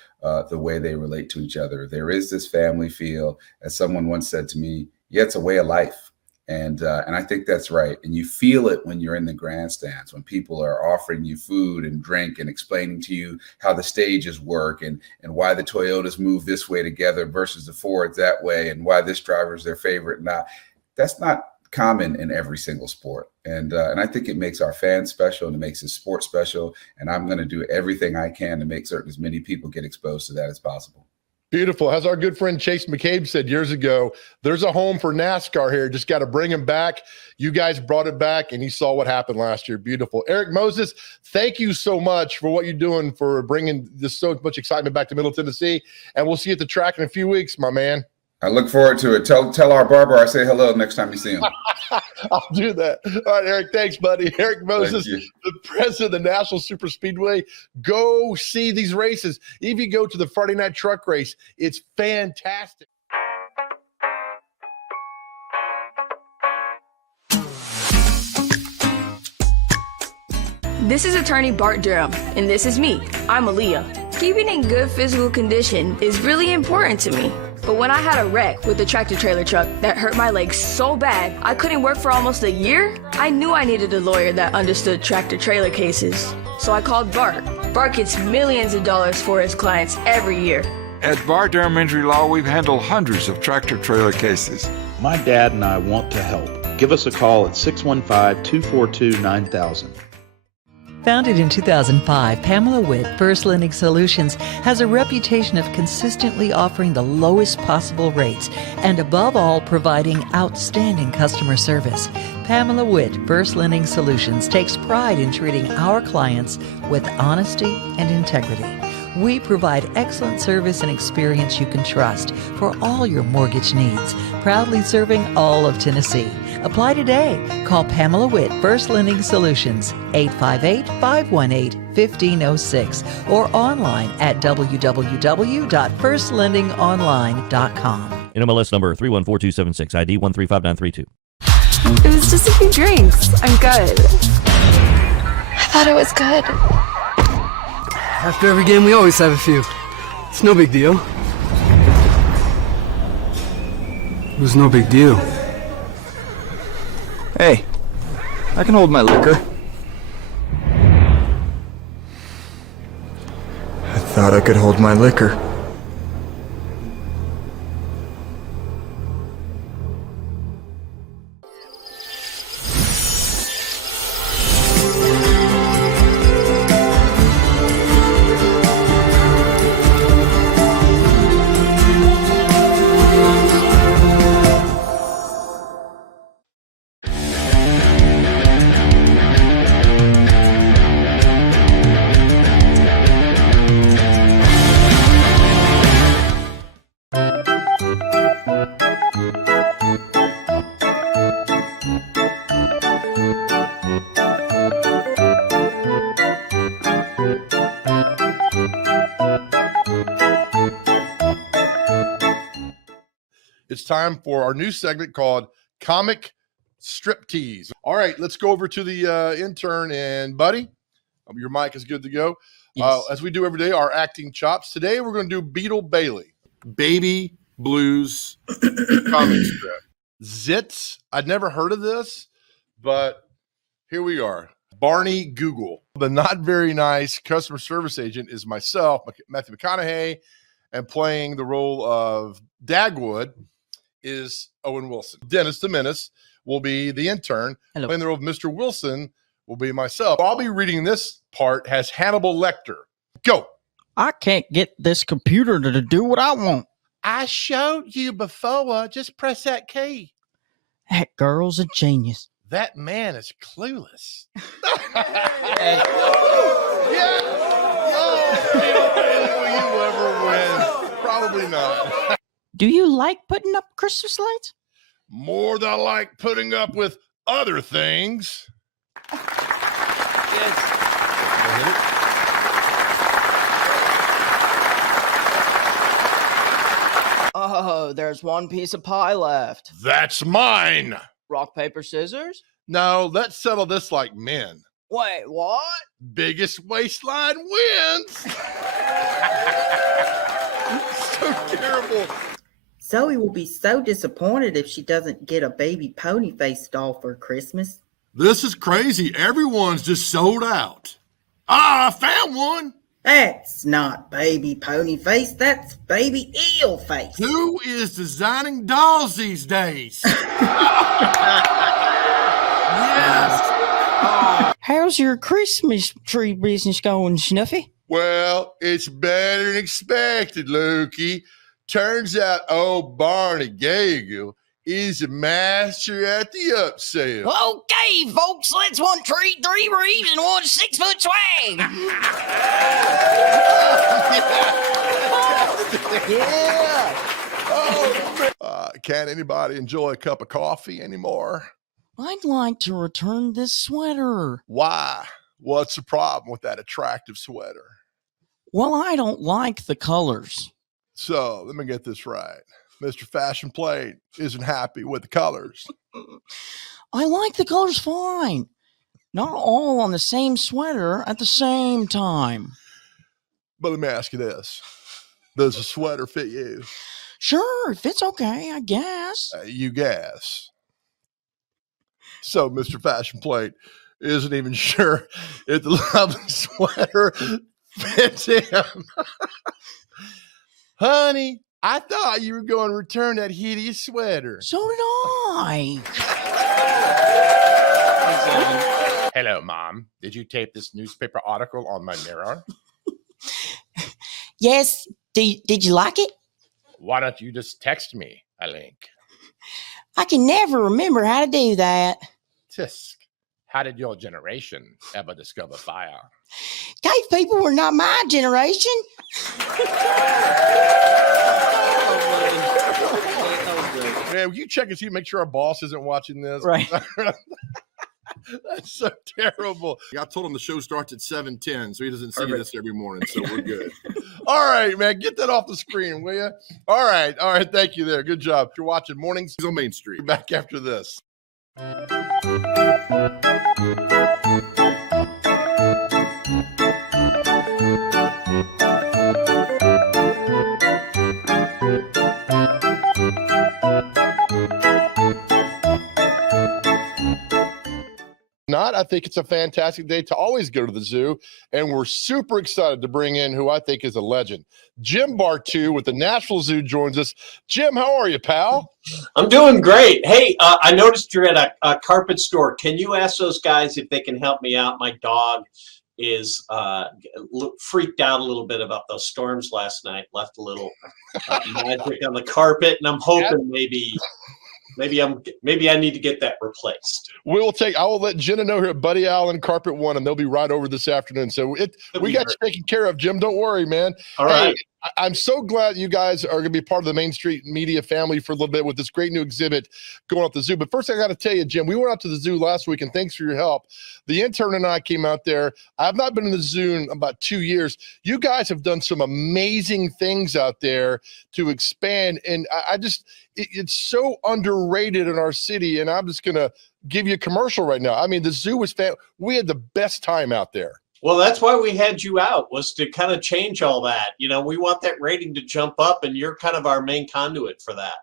the way they relate to each other. There is this family feel, as someone once said to me, yeah, it's a way of life. And I think that's right. And you feel it when you're in the grandstands, when people are offering you food and drink and explaining to you how the stages work and why the Toyotas move this way together versus the Fords that way, and why this driver is their favorite. Now, that's not common in every single sport. And I think it makes our fans special, and it makes this sport special. And I'm going to do everything I can to make certain as many people get exposed to that as possible. Beautiful. As our good friend Chase McCabe said years ago, there's a home for NASCAR here. Just got to bring him back. You guys brought it back, and you saw what happened last year. Beautiful. Eric Moses, thank you so much for what you're doing for bringing this so much excitement back to Middle Tennessee. And we'll see you at the track in a few weeks, my man. I look forward to it. Tell our barber I say hello next time you see him. I'll do that. All right, Eric, thanks, buddy. Eric Moses, the president of the National Super Speedway. Go see these races. If you go to the Friday night truck race, it's fantastic. This is attorney Bart Durham, and this is me. I'm Aaliyah. Keeping in good physical condition is really important to me. But when I had a wreck with a tractor-trailer truck that hurt my legs so bad I couldn't work for almost a year, I knew I needed a lawyer that understood tractor-trailer cases. So I called Bart. Bart gets millions of dollars for his clients every year. At Bart Durham Injury Law, we've handled hundreds of tractor-trailer cases. My dad and I want to help. Give us a call at 615-242-9000. Founded in 2005, Pamela Witt, First Lending Solutions, has a reputation of consistently offering the lowest possible rates and, above all, providing outstanding customer service. Pamela Witt, First Lending Solutions, takes pride in treating our clients with honesty and integrity. We provide excellent service and experience you can trust for all your mortgage needs, proudly serving all of Tennessee. Apply today. Call Pamela Witt, First Lending Solutions, 858-518-1506, or online at www.firstlendingonline.com. NMLS number 314276, ID 135932. It was just a few drinks. I'm good. I thought it was good. After every game, we always have a few. It's no big deal. It was no big deal. Hey, I can hold my liquor. I thought I could hold my liquor. It's time for our new segment called Comic Striptease. All right, let's go over to the intern and Buddy. Your mic is good to go. Yes. As we do every day, our acting chops. Today, we're going to do Beetle Bailey, Baby Blues comic strip. Zits. I'd never heard of this, but here we are. Barney Google. The not very nice customer service agent is myself, Matthew McConaughey, and playing the role of Dagwood is Owen Wilson. Dennis the Menace will be the intern. Hello. Playing the role of Mr. Wilson will be myself. I'll be reading this part as Hannibal Lecter. Go. I can't get this computer to do what I want. I showed you before. Just press that key. That girl's a genius. That man is clueless. Hey. Yeah. Oh, will you ever win? Probably not. Do you like putting up Christmas lights? More than I like putting up with other things. Oh, there's one piece of pie left. That's mine. Rock, paper, scissors? No, let's settle this like men. Wait, what? Biggest waistline wins. So terrible. Zoe will be so disappointed if she doesn't get a baby pony face doll for Christmas. This is crazy. Everyone's just sold out. Ah, I found one. That's not baby pony face. That's baby eel face. Who is designing dolls these days? Yes. Oh. How's your Christmas tree business going, Snuffy? Well, it's better than expected, Lukey. Turns out old Barney Gagel is a master at the upsell. Okay, folks, let's one treat, 3 reeves, and 1 6-foot swag. Yeah. Oh, man. Can't anybody enjoy a cup of coffee anymore? I'd like to return this sweater. Why? What's the problem with that attractive sweater? Well, I don't like the colors. So let me get this right. Mr. Fashion Plate isn't happy with the colors. I like the colors fine. Not all on the same sweater at the same time. But let me ask you this. Does the sweater fit you? Sure, if it's okay, I guess. You guess. So Mr. Fashion Plate isn't even sure if the lovely sweater fits him. Honey, I thought you were going to return that hideous sweater. So did I. Hello, Mom. Did you tape this newspaper article on my mirror? Yes. Did you like it? Why don't you just text me a link? I can never remember how to do that. Tisk. How did your generation ever discover fire? Cave people were not my generation. Man, will you check and see, make sure our boss isn't watching this? Right. That's so terrible. I told him the show starts at 7:10, so he doesn't see this every morning, so we're good. All right, man, get that off the screen, will you? All right, thank you there. Good job. You're watching Mornings on Main Street. Back after this. I think it's a fantastic day to always go to the zoo, and we're super excited to bring in who I think is a legend. Jim Bartu with the Nashville Zoo joins us. Jim, how are you, pal? I'm doing great. Hey, I noticed you're at a carpet store. Can you ask those guys if they can help me out? My dog is freaked out a little bit about those storms last night, left a little magic on the carpet, and I'm hoping maybe I need to get that replaced. I will let Jenna know here at Buddy Allen Carpet One, and they'll be right over this afternoon. So we got you taken care of, Jim. Don't worry, man. All right. I'm so glad you guys are going to be part of the Main Street Media family for a little bit with this great new exhibit going out at the zoo. But first, I got to tell you, Jim, we went out to the zoo last week, and thanks for your help. The intern and I came out there. I've not been in the zoo in about 2 years. You guys have done some amazing things out there to expand, and it's so underrated in our city, and I'm just going to give you a commercial right now. I mean, the zoo was we had the best time out there. Well, that's why we had you out, was to kind of change all that. You know, we want that rating to jump up, and you're kind of our main conduit for that.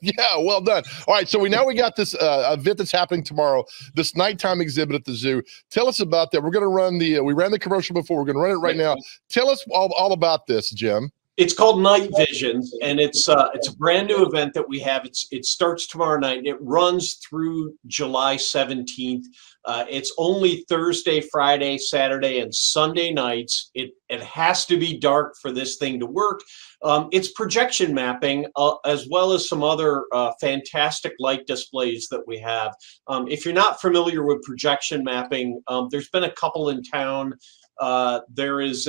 Yeah, well done. All right, so we got this event that's happening tomorrow, this nighttime exhibit at the zoo. Tell us about that. We're going to run we ran the commercial before. We're going to run it right now. Tell us all about this, Jim. It's called Night Visions, and it's a brand new event that we have. It starts tomorrow night, and it runs through July 17th. It's only Thursday, Friday, Saturday, and Sunday nights. It has to be dark for this thing to work. It's projection mapping, as well as some other fantastic light displays that we have. If you're not familiar with projection mapping, there's been a couple in town. There is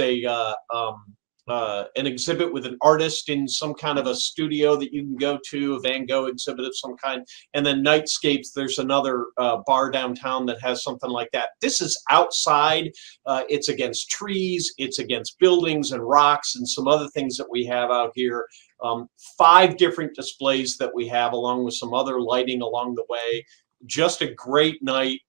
an exhibit with an artist in some kind of a studio that you can go to, a Van Gogh exhibit of some kind, and then Nightscapes, there's another bar downtown that has something like that. This is outside. It's against trees, it's against buildings and rocks and some other things that we have out here. 5 different displays that we have, along with some other lighting along the way. Just a great night.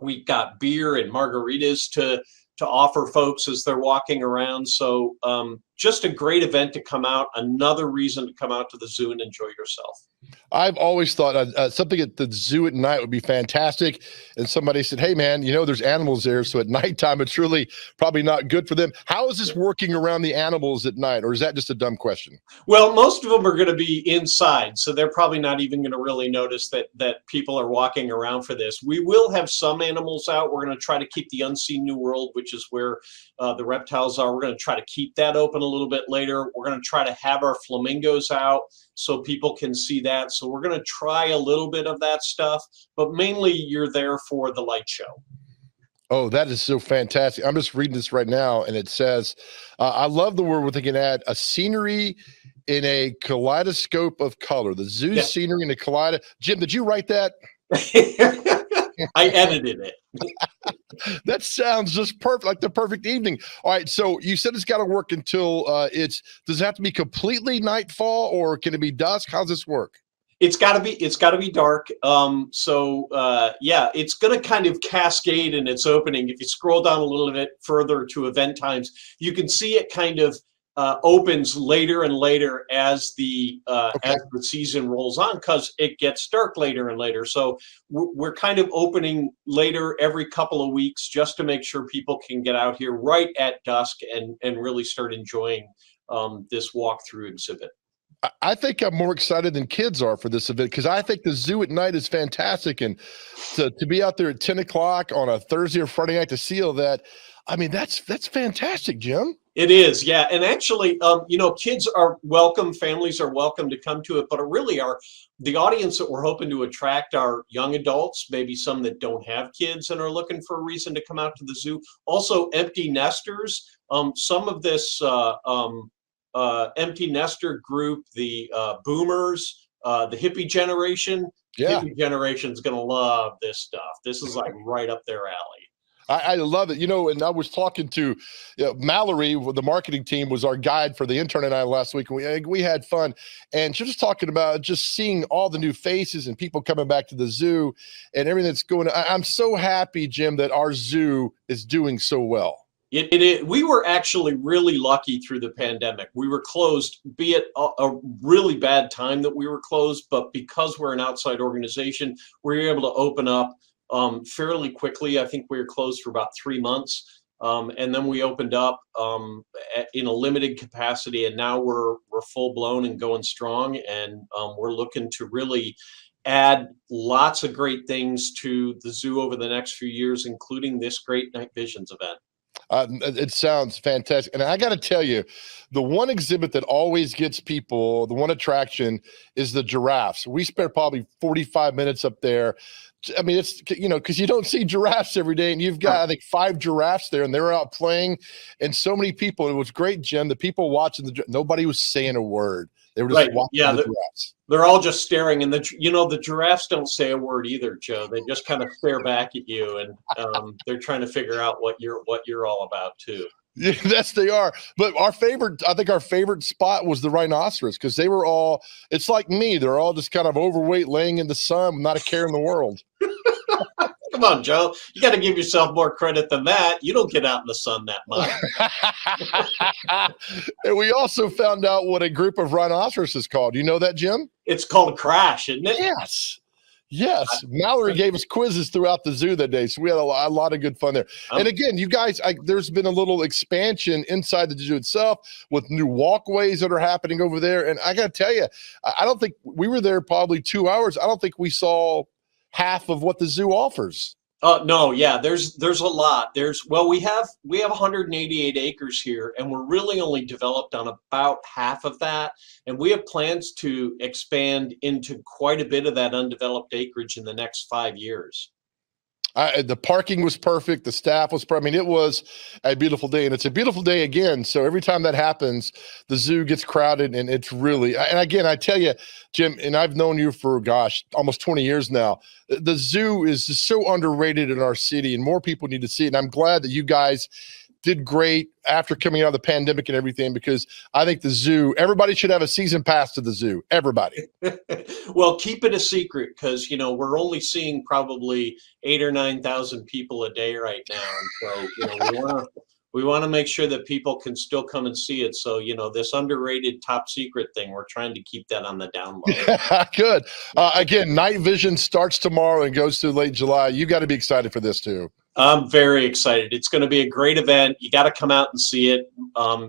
We've got beer and margaritas to offer folks as they're walking around. So just a great event to come out, another reason to come out to the zoo and enjoy yourself. I've always thought something at the zoo at night would be fantastic. And somebody said, hey, man, there's animals there. So at nighttime, it's really probably not good for them. How is this working around the animals at night? Or is that just a dumb question? Well, most of them are going to be inside. So they're probably not even going to really notice that people are walking around for this. We will have some animals out. We're going to try to keep the Unseen New World, which is where the reptiles are. We're going to try to keep that open a little bit later. We're going to try to have our flamingos out so people can see that. So we're going to try a little bit of that stuff, but mainly you're there for the light show. Oh, that is so fantastic. I'm just reading this right now, and it says, I love the word where they can add a scenery in a kaleidoscope of color. The zoo scenery in a kaleidoscope. Jim, did you write that? I edited it. That sounds just perfect, like the perfect evening. All right, so you said it's got to work until does it have to be completely nightfall, or can it be dusk? How's this work? It's got to be dark. Yeah, it's going to kind of cascade in its opening. If you scroll down a little bit further to event times, you can see it kind of opens later and later as the season rolls on, because it gets dark later and later. So we're kind of opening later every couple of weeks just to make sure people can get out here right at dusk and really start enjoying this walkthrough exhibit. I think I'm more excited than kids are for this event because I think the zoo at night is fantastic. And to be out there at 10 o'clock on a Thursday or Friday night to see all that, I mean, that's fantastic, Jim. It is, yeah. And actually, kids are welcome, families are welcome to come to it, but it really are the audience that we're hoping to attract are young adults, maybe some that don't have kids and are looking for a reason to come out to the zoo. Also, empty nesters. Some of this empty nester group, the boomers, the hippie generation. Yeah. Hippie generation's going to love this stuff. This is like right up their alley. I love it. And I was talking to Mallory, the marketing team, was our guide for the intern and I last week. And we had fun. And she was talking about just seeing all the new faces and people coming back to the zoo and everything that's going on. I'm so happy, Jim, that our zoo is doing so well. We were actually really lucky through the pandemic. We were closed, be it a really bad time that we were closed, but because we're an outside organization, we were able to open up fairly quickly. I think we were closed for about 3 months. And then we opened up in a limited capacity, and now we're full blown and going strong. And we're looking to really add lots of great things to the zoo over the next few years, including this great Night Visions event. It sounds fantastic. And I got to tell you, the one exhibit that always gets people, the one attraction, is the giraffes. We spent probably 45 minutes up there. I mean, it's, because you don't see giraffes every day, and you've got, I think, 5 giraffes there, and they're out playing, and so many people. It was great, Jim. The people watching, nobody was saying a word. They were just watching the giraffes. They're all just staring, and the giraffes don't say a word either, Joe. They just kind of stare back at you, and they're trying to figure out what you're all about too. Yes, they are. But I think our favorite spot was the rhinoceros, because they were all, it's like me, they're all just kind of overweight, laying in the sun, not a care in the world. Come on, Joe. You got to give yourself more credit than that. You don't get out in the sun that much. And we also found out what a group of rhinoceros is called. You know that, Jim? It's called a crash, isn't it? Yes. Mallory gave us quizzes throughout the zoo that day, so we had a lot of good fun there. And again, you guys, there's been a little expansion inside the zoo itself with new walkways that are happening over there. And I got to tell you, I don't think we were there probably 2 hours. I don't think we saw half of what the zoo offers. No, yeah, there's a lot. We have 188 acres here, and we're really only developed on about half of that. And we have plans to expand into quite a bit of that undeveloped acreage in the next 5 years. The parking was perfect. The staff was perfect. I mean, it was a beautiful day, and it's a beautiful day again. So every time that happens, the zoo gets crowded, and it's really, and again, I tell you, Jim, and I've known you for, almost 20 years now. The zoo is just so underrated in our city, and more people need to see it. And I'm glad that you guys did great after coming out of the pandemic and everything, because I think the zoo, everybody should have a season pass to the zoo. Everybody. Well, keep it a secret, because we're only seeing probably 8,000 or 9,000 people a day right now, and so we want to make sure that people can still come and see it. So this underrated top secret thing, we're trying to keep that on the down low. Good. Again, Night Vision starts tomorrow and goes through late July. You got to be excited for this too. I'm very excited. It's going to be a great event. You got to come out and see it.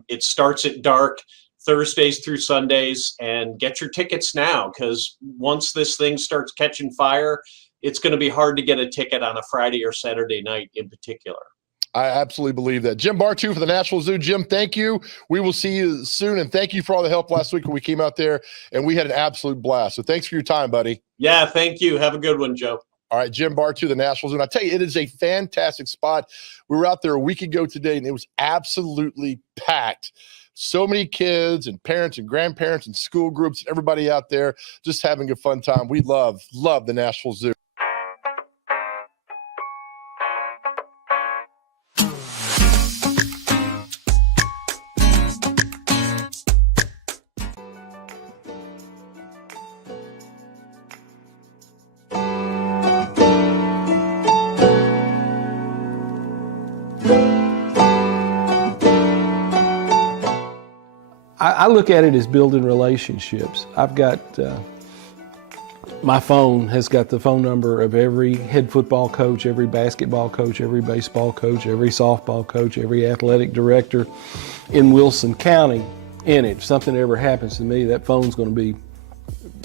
It starts at dark Thursdays through Sundays, and get your tickets now, because once this thing starts catching fire, it's going to be hard to get a ticket on a Friday or Saturday night in particular. I absolutely believe that. Jim Bartu for the National Zoo. Jim, thank you. We will see you soon, and thank you for all the help last week when we came out there, and we had an absolute blast. So thanks for your time, buddy. Yeah, thank you. Have a good one, Joe. All right, Jim Bartu, the National Zoo. And I tell you, it is a fantastic spot. We were out there a week ago today, and it was absolutely packed. So many kids and parents and grandparents and school groups, everybody out there just having a fun time. We love the National Zoo. I look at it as building relationships. I've got, my phone has got the phone number of every head football coach, every basketball coach, every baseball coach, every softball coach, every athletic director in Wilson County. in it. If something ever happens to me, that phone's going to be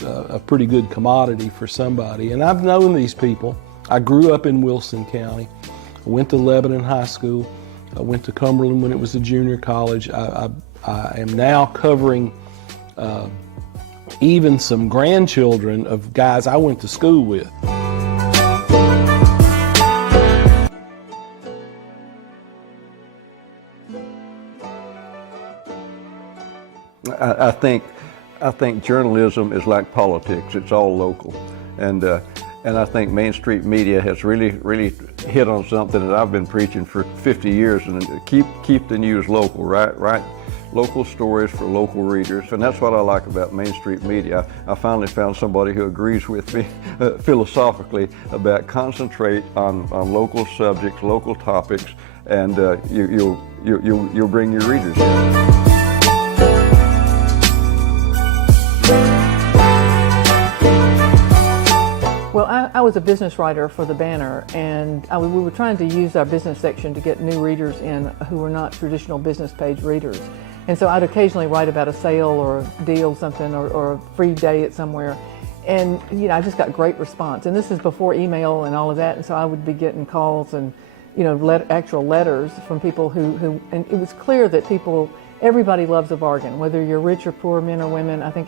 a pretty good commodity for somebody. And I've known these people. I grew up in Wilson County. I went to Lebanon High School. I went to Cumberland when it was a junior college. I am now covering even some grandchildren of guys I went to school with. I think journalism is like politics. It's all local, and I think Main Street Media has really hit on something that I've been preaching for 50 years. And keep the news local, right? Local stories for local readers, and that's what I like about Main Street Media. I finally found somebody who agrees with me philosophically about concentrate on local subjects, local topics, and you'll bring your readers in. Well, I was a business writer for the Banner, and we were trying to use our business section to get new readers in who were not traditional business page readers. And so I'd occasionally write about a sale or a deal, something, or a free day at somewhere. And, I just got great response. And this is before email and all of that, and so I would be getting calls and, actual letters from people who and it was clear that everybody loves a bargain, whether you're rich or poor, men or women. I think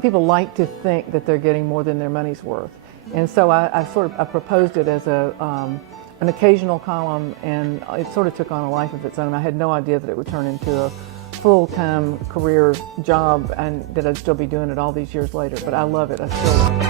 people like to think that they're getting more than their money's worth. And so I proposed it as an occasional column, and it sort of took on a life of its own. I had no idea that it would turn into a full-time career job and that I'd still be doing it all these years later. But I love it. I still love it.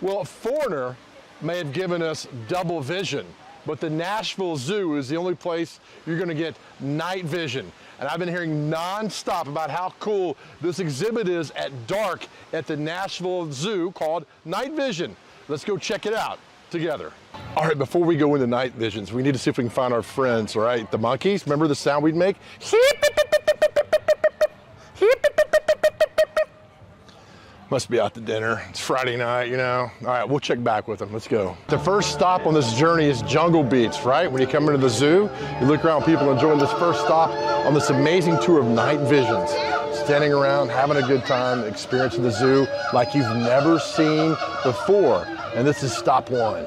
Well, a foreigner may have given us double vision, but the Nashville Zoo is the only place you're going to get night vision. And I've been hearing nonstop about how cool this exhibit is at dark at the Nashville Zoo called Night Vision. Let's go check it out together. All right, before we go into night visions, we need to see if we can find our friends, all right? The monkeys, remember the sound we'd make? Must be out to dinner. It's Friday night, All right, we'll check back with them. Let's go. The first stop on this journey is Jungle Beats, right? When you come into the zoo, you look around, people enjoying this first stop on this amazing tour of night visions. Standing around, having a good time, experiencing the zoo like you've never seen before. And this is stop one.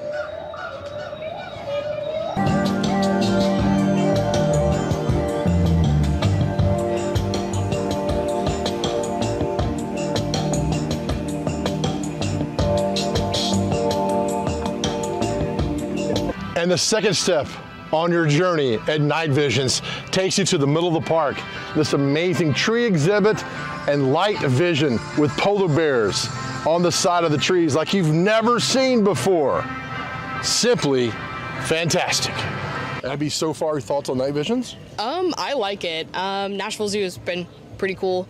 And the second step on your journey at Night Visions takes you to the middle of the park. This amazing tree exhibit and light vision with polar bears on the side of the trees like you've never seen before. Simply fantastic. Abby, so far, your thoughts on Night Visions? I like it. Nashville Zoo has been pretty cool.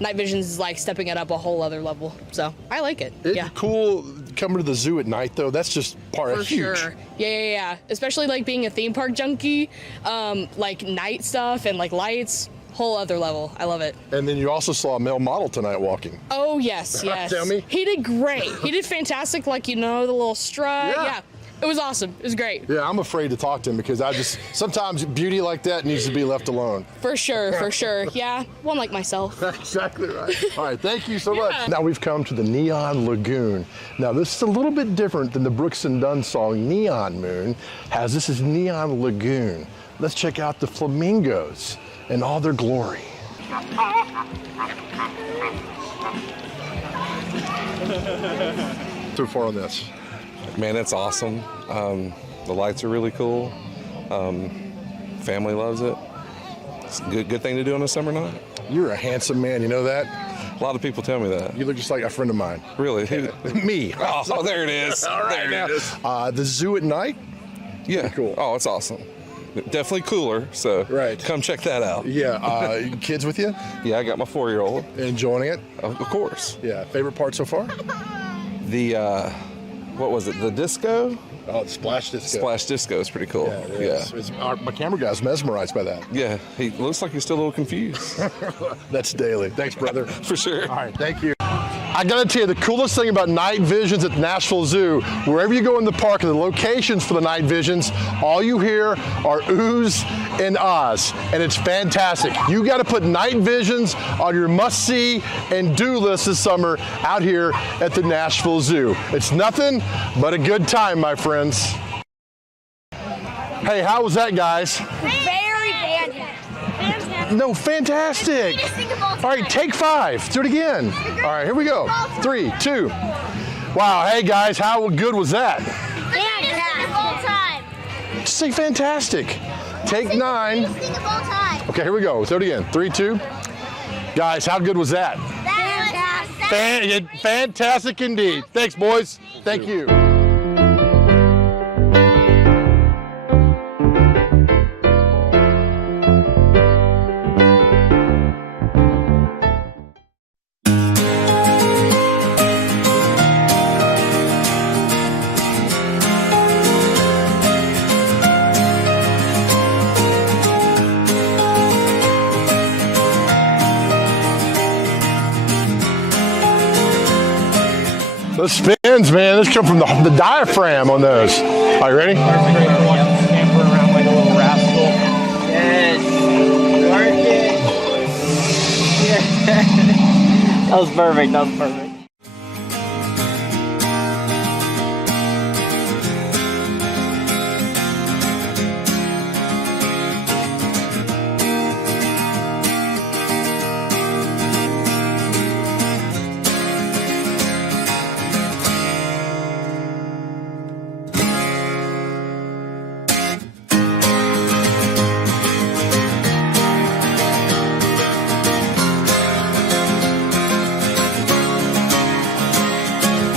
Night Visions is like stepping it up a whole other level. So I like it. It's cool coming to the zoo at night, though. That's just For huge. sure. Yeah. Especially like being a theme park junkie, like night stuff and like lights, whole other level. I love it. And then you also saw a male model tonight walking. Oh, yes. Tell me. He did great. He did fantastic. Like, the little strut. Yeah. It was awesome. It was great. Yeah, I'm afraid to talk to him because sometimes beauty like that needs to be left alone. For sure. Yeah, one like myself. Exactly right. All right, thank you so much. Now we've come to the Neon Lagoon. Now this is a little bit different than the Brooks and Dunn song Neon Moon has. This is Neon Lagoon. Let's check out the flamingos in all their glory. So far on this. Man, it's awesome. The lights are really cool. Family loves it. It's a good thing to do on a summer night. You're a handsome man, you know that? A lot of people tell me that. You look just like a friend of mine. Really? Me. Oh, there it is. All right, there it is. The zoo at night? Yeah. Pretty cool. Oh, it's awesome. Definitely cooler, so come check that out. Yeah. Kids with you? Yeah, I got my 4-year-old. Enjoying it? Of course. Yeah. Favorite part so far? What was it? The disco? Oh, the splash disco. Splash disco is pretty cool. Yeah. My camera guy's mesmerized by that. Yeah, he looks like he's still a little confused. That's daily. Thanks, brother. For sure. All right, thank you. I gotta tell you, the coolest thing about night visions at the Nashville Zoo, wherever you go in the park and the locations for the night visions, all you hear are oohs and ahs, and it's fantastic. You gotta put night visions on your must-see and do list this summer out here at the Nashville Zoo. It's nothing but a good time, my friends. Hey, how was that, guys? Very fantastic. No, fantastic. All right, take 5. Do it again. All right, here we go. 3, 2. Wow, hey guys, how good was that? Fantastic. Just say fantastic. Take 9. Okay, here we go. Do it again. 3, 2. Guys, how good was that? Fantastic indeed. Thanks, boys. Thank you. Those spins, man, those come from the diaphragm on those. Are you ready? Scamper around like a little rascal. Yes. Work it. Yeah. That was perfect.